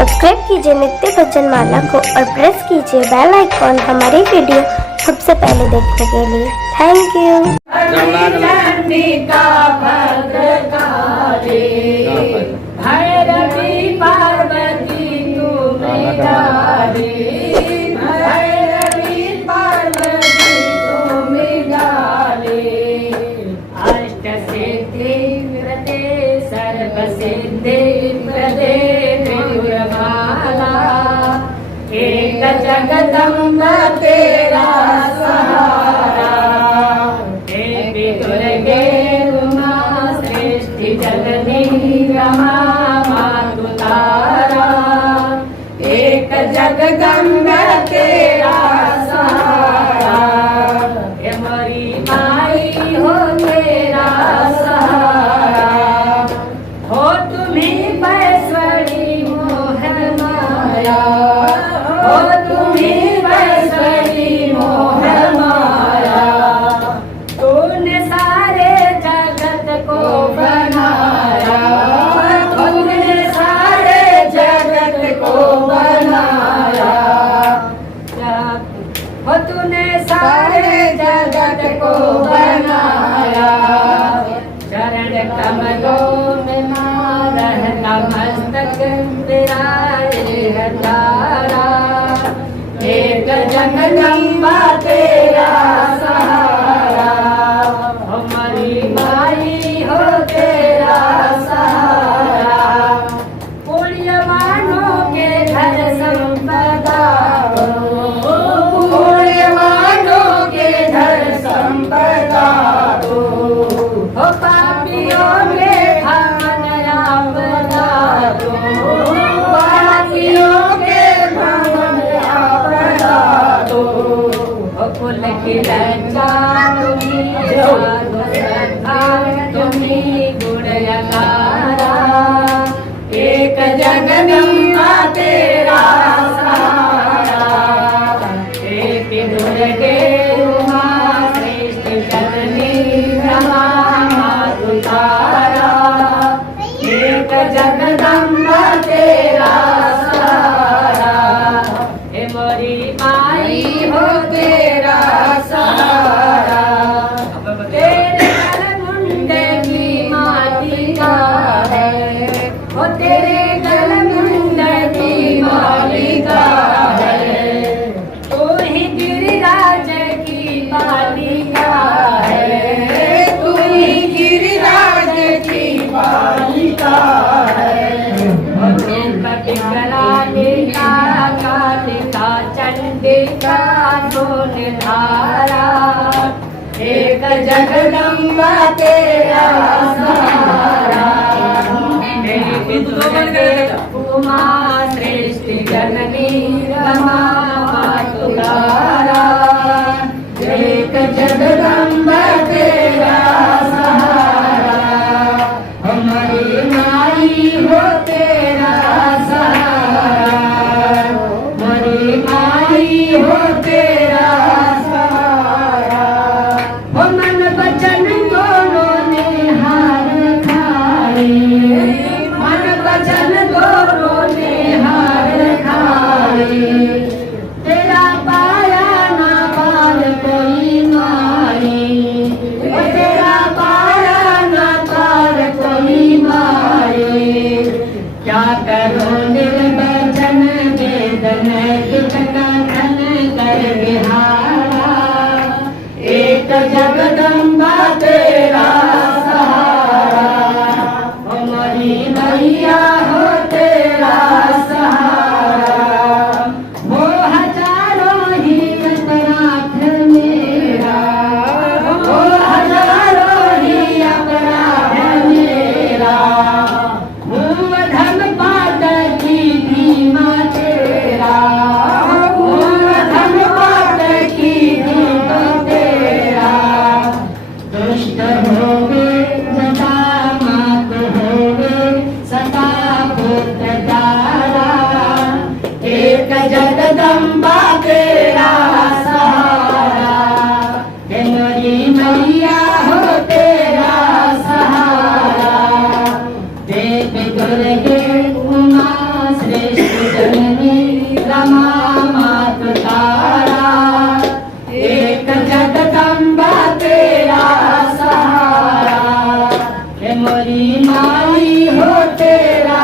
Subscribe कीजिए नित्य भजन माला को और प्रेस कीजिए बेल आइकॉन हमारी वीडियो सबसे पहले देखने के लिए। Thank you. भैरवी पार्वती तुम्हें डाले, भैरवी पार्वती तुम्हें डाले। अष्ट सिद्धि व्रते सर्व सिद्धि प्रदे त्रिपुरमाला, एक जगदम्बा तेरा सहारा। देवी दुर्गे उमा सृष्टि जगनी रमा मातु तारा, एक जगदम्बा तेरा सहारा। हमारी माई हो तेरा सहारा, हो तुम्हें वैश्वरी मोह माया, हो तुम्हें वैश्वरी मोह माया। तूने सारे जगत को बनाया, तूने सारे जगत को बनाया, हो तूने सारे जगत को बनाया। चरण कमलों में माँ रहता मस्तक विराजे है तारा, एक जगदम्बा तेरा सहारा। हमारी माई हो तेरा सहारा, पुण्यवानों के घर संपदा हो, पुण्यवानों के घर संपदा हो। पापियों में भवन आपदा दो, पापियों के भवन आपदा दो। कुल की रक्षा तुम्हीं, श्रद्धा तुम्हीं, गुण यकारा, एक जगदम्बा तेरा सहारा। देवी दुर्गे उमा सृष्टि जननी रमा मातु तारा, एक जगदम्बा तेरा सहारा। हे मोरी माई हो तेरा सहारा, तेरे गलमुंडे की मालिका है, हो तेरे गलमुंडे की मालिका है। तू ही गिरिराज की बालिका है, तू ही गिरिराज की बालिका है। पिंगलालिका कालिका चंडिका धारा, एक जगदम्बा तेरा सहारा। देवी दुर्गे उमा सृष्टि जननी रमा मातु तारा, एक जगदम्बा तेरा सहारा। हमारी माई हो तेरा सहारा, हमारी माई हो तेरा सहारा। हो मन वचन दोनों ने हार खाए, मन वचन दोनों ने हार खाए। तेरा पाया ना पार कोई माई, तेरा पाया ना पार कोई माई। क्या करो निर्वचन वेदन कितना धन कर बिहारा, एक जगदम्बा तेरा सहारा। हमारी मैया हो तेरा सहारा, वो हजारों ही अपराध मेरा, वो हजारों ही अपराध मेरा। धन पात की धीमा तेरा, धन पात की धीमा तेरा। दुष्ट होवे सदा मात होवे सदा पुत्र तारा, एक जगदम्बा तेरा सहारा। हे मोरी मैया हो तेरा सहारा। देवी दुर्गे उमा श्रेष्ठ माई हो तेरा